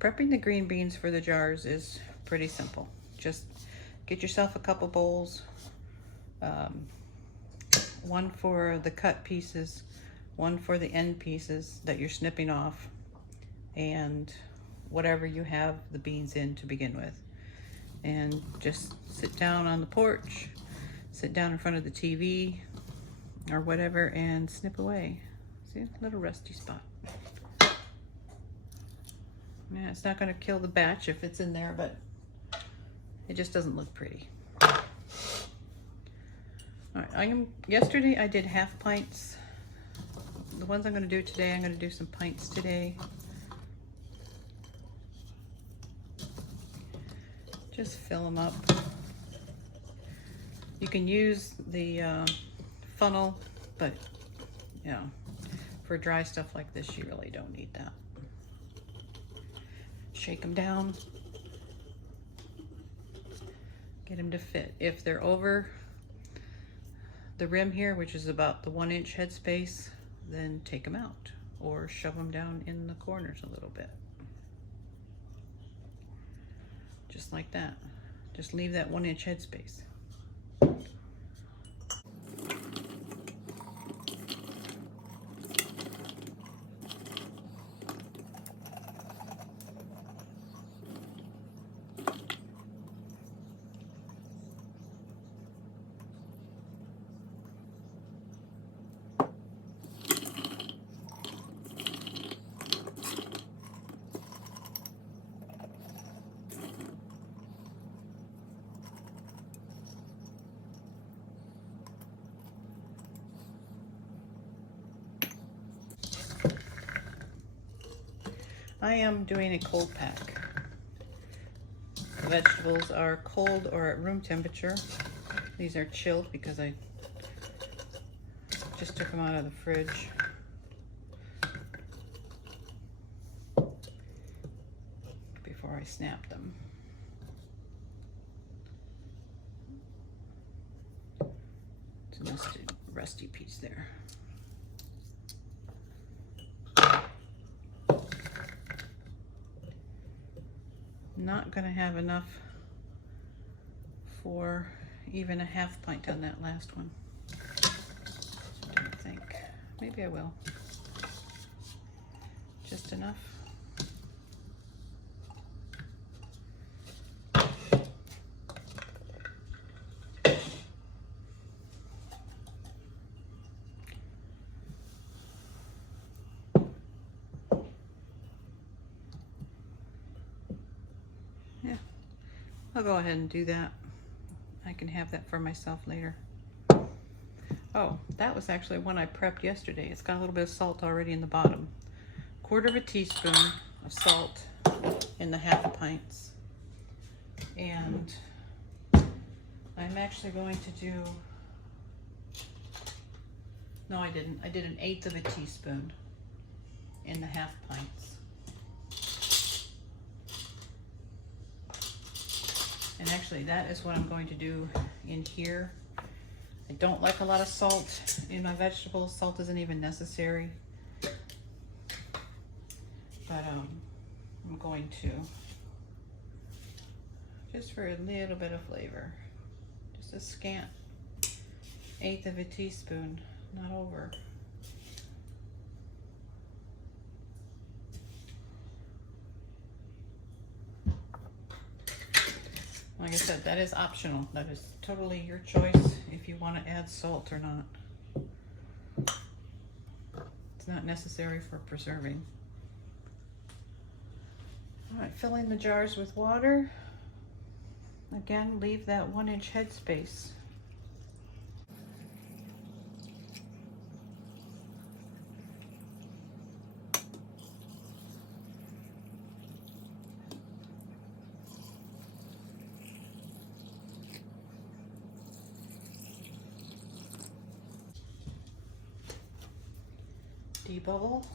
Prepping the green beans for the jars is pretty simple. Just get yourself a couple bowls, one for the cut pieces, one for the end pieces that you're snipping off, and whatever you have the beans in to begin with. And just sit down on the porch, sit down in front of the TV or whatever and snip away. See, a little rusty spot. Yeah, it's not going to kill the batch if it's in there, but it just doesn't look pretty. All right, yesterday I did half pints. The ones I'm going to do today, I'm going to do some pints today. Just fill them up. You can use the funnel, but you know, for dry stuff like this, you really don't need that. Shake them down. Get them to fit. If they're over the rim here, which is about the 1-inch headspace, then take them out or shove them down in the corners a little bit. Just like that. Just leave that 1-inch headspace. I am doing a cold pack. The vegetables are cold or at room temperature. These are chilled because I just took them out of the fridge. Before I snapped them. It's a rusty piece there. Not gonna have enough for even a half pint on that last one. I don't think. Maybe I will. Just enough. Yeah, I'll go ahead and do that. I can have that for myself later. Oh, that was actually one I prepped yesterday. It's got a little bit of salt already in the bottom. 1/4 teaspoon of salt in the half pints. And I'm actually going to do, no I didn't. I did 1/8 teaspoon in the half pints. And actually that is what I'm going to do in here. I don't like a lot of salt in my vegetables. Salt isn't even necessary. But I'm going to, just for a little bit of flavor, just a scant 1/8 teaspoon, not over. Like I said, that is optional. That is totally your choice if you want to add salt or not. It's not necessary for preserving. All right, filling the jars with water. Again, leave that 1-inch headspace. Debubble.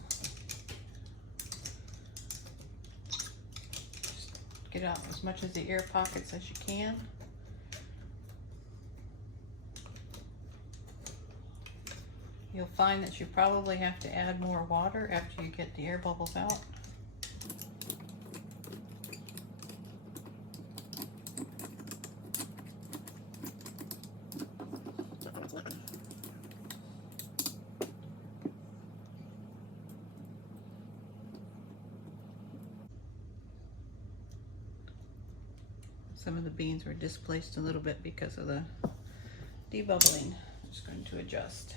Just get out as much of the air pockets as you can. You'll find that you probably have to add more water after you get the air bubbles out. Some of the beans were displaced a little bit because of the debubbling. Just going to adjust.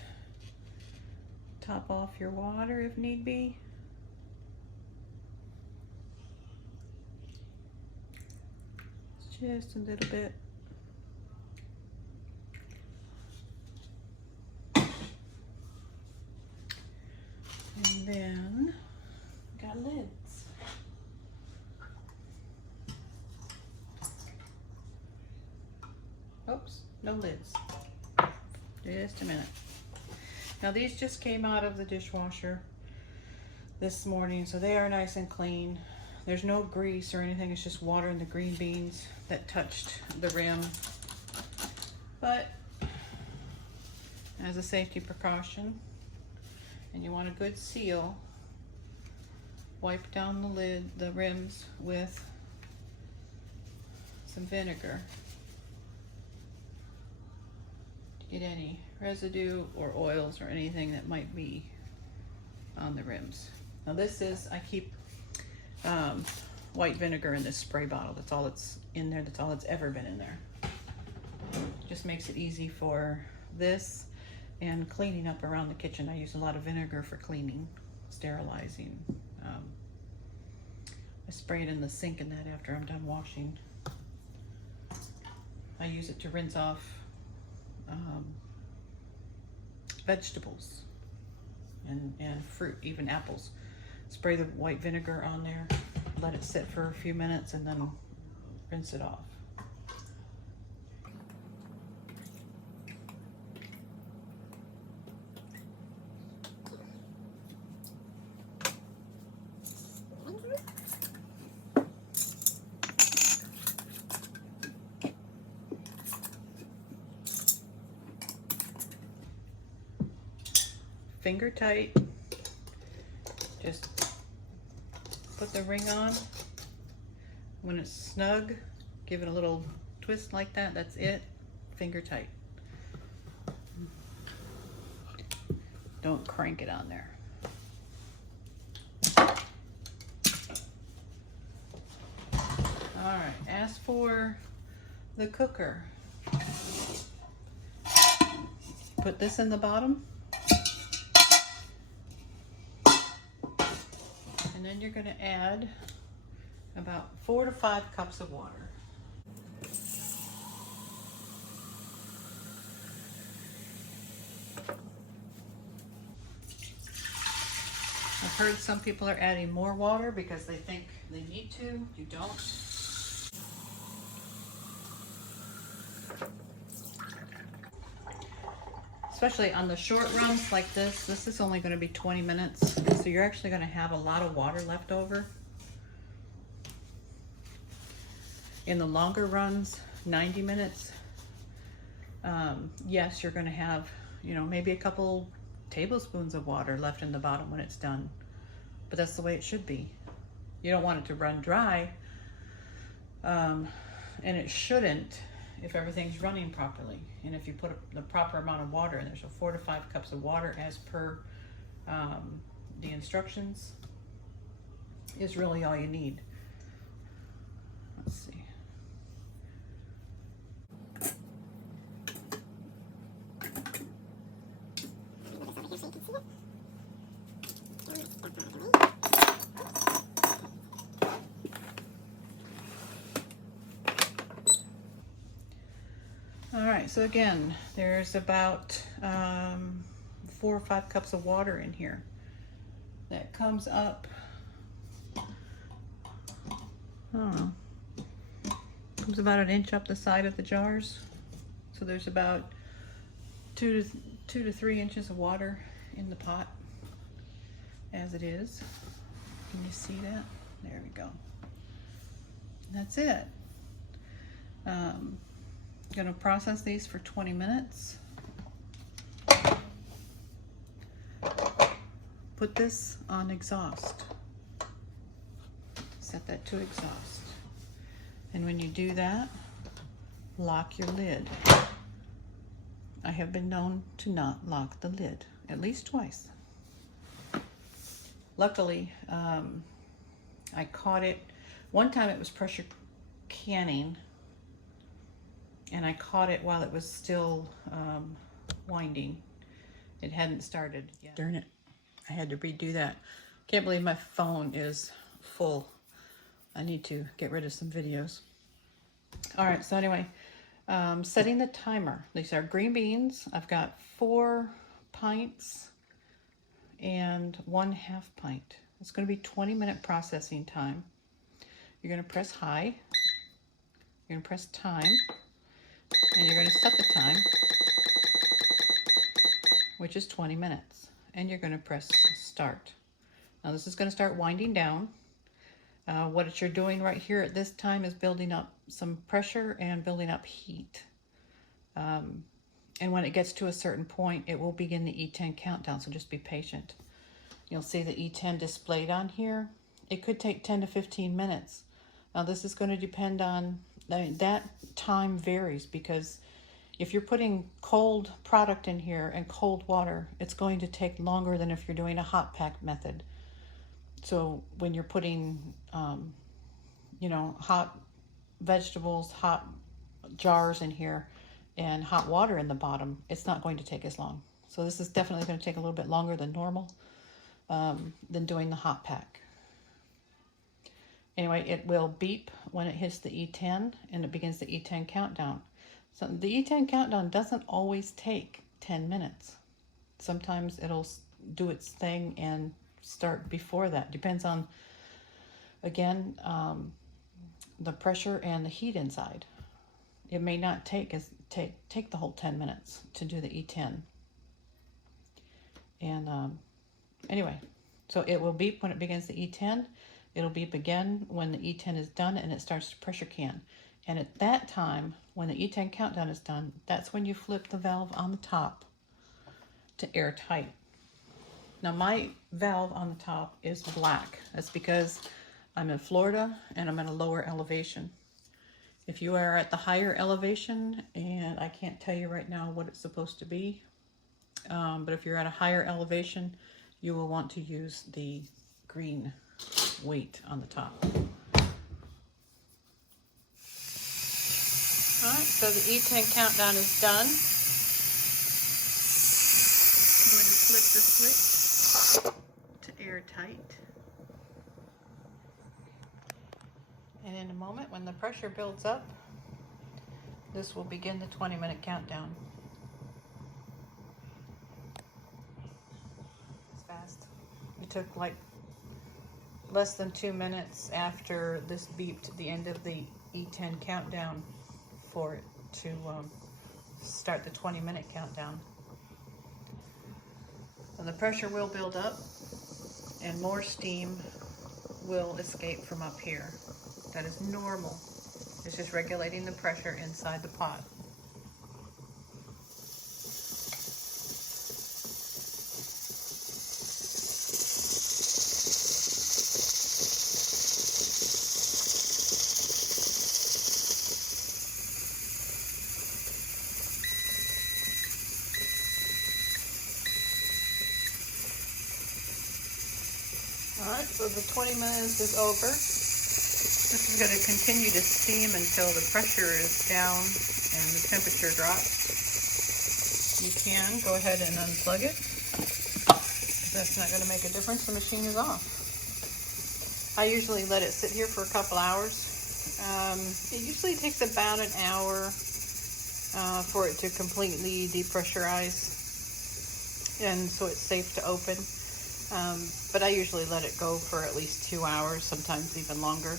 Top off your water if need be. Just a little bit. And then got lids. Oops, no lids. Just a minute. Now these just came out of the dishwasher this morning, so they are nice and clean. There's no grease or anything, it's just water and the green beans that touched the rim. But as a safety precaution, and you want a good seal, wipe down the lid, the rims with some vinegar to get any residue or oils or anything that might be on the rims. Now this is, I keep white vinegar in this spray bottle. That's all it's in there. That's all it's ever been in there. Just makes it easy for this and cleaning up around the kitchen. I use a lot of vinegar for cleaning, sterilizing. I spray it in the sink and that after I'm done washing. I use it to rinse off vegetables and fruit, even apples. Spray the white vinegar on there, let it sit for a few minutes, and then rinse it off. Finger tight. Just put the ring on. When it's snug, give it a little twist like that. That's it. Finger tight. Don't crank it on there. Alright, as for the cooker, put this in the bottom. And then you're going to add about 4 to 5 cups of water. I've heard some people are adding more water because they think they need to. You don't. Especially on the short runs like this is only going to be 20 minutes, so you're actually going to have a lot of water left over. In the longer runs, 90 minutes, yes, you're going to have, you know, maybe a couple tablespoons of water left in the bottom when it's done, but that's the way it should be. You don't want it to run dry, and it shouldn't if everything's running properly. And if you put the proper amount of water in there, so 4 to 5 cups of water as per the instructions is really all you need. Let's see. Alright, so again, there's about 4 or 5 cups of water in here. That comes up, I don't know, comes about an inch up the side of the jars. So there's about 2 to 3 inches of water in the pot as it is. Can you see that? There we go. That's it. Gonna process these for 20 minutes. Put this on exhaust. Set that to exhaust. And when you do that, lock your lid. I have been known to not lock the lid, at least twice. Luckily, I caught it. One time it was pressure canning, and I caught it while it was still winding. It hadn't started yet. Darn it, I had to redo that. Can't believe my phone is full. I need to get rid of some videos. All right, so anyway, setting the timer. These are green beans. I've got 4 pints and 1/2 pint. It's going to be 20-minute processing time. You're going to press high. You're going to press time, and you're going to set the time, which is 20 minutes, and you're going to press start. Now this is going to start winding down. What you're doing right here at this time is building up some pressure and building up heat. And when it gets to a certain point, it will begin the E10 countdown, so just be patient. You'll see the E10 displayed on here. It could take 10 to 15 minutes. Now this is going to depend on, that time varies, because if you're putting cold product in here and cold water, it's going to take longer than if you're doing a hot pack method. So when you're putting, you know, hot vegetables, hot jars in here, and hot water in the bottom, it's not going to take as long. So this is definitely going to take a little bit longer than normal, than doing the hot pack. Anyway, it will beep when it hits the E10, and it begins the E10 countdown. So the E10 countdown doesn't always take 10 minutes. Sometimes it'll do its thing and start before that. Depends on, again, the pressure and the heat inside. It may not take the whole 10 minutes to do the E10. And anyway, so it will beep when it begins the E10. It'll beep again when the E10 is done and it starts to pressure can. And at that time, when the E10 countdown is done, that's when you flip the valve on the top to airtight. Now my valve on the top is black. That's because I'm in Florida and I'm at a lower elevation. If you are at the higher elevation, and I can't tell you right now what it's supposed to be, but if you're at a higher elevation, you will want to use the green weight on the top. All right, so the E10 countdown is done. I'm going to flip the switch to airtight. And in a moment, when the pressure builds up, this will begin the 20-minute countdown. It's fast. It took like less than 2 minutes after this beeped the end of the E10 countdown for it to start the 20-minute countdown. And the pressure will build up and more steam will escape from up here. That is normal. It's just regulating the pressure inside the pot. Alright, so the 20 minutes is over. This is going to continue to steam until the pressure is down and the temperature drops. You can go ahead and unplug it. That's not going to make a difference. The machine is off. I usually let it sit here for a couple hours. It usually takes about an hour for it to completely depressurize, and so it's safe to open. But I usually let it go for at least 2 hours, sometimes even longer.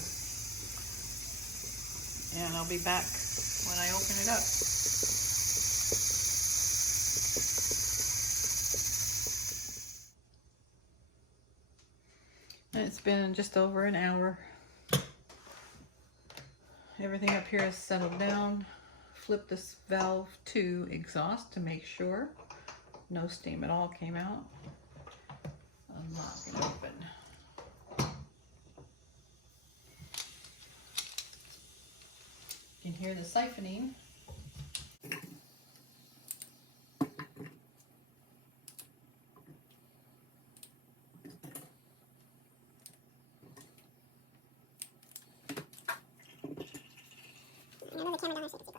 And I'll be back when I open it up. And it's been just over an hour. Everything up here is settled down. Flip this valve to exhaust to make sure no steam at all came out. Unlock it open. You can hear the siphoning. I move the camera down so you can see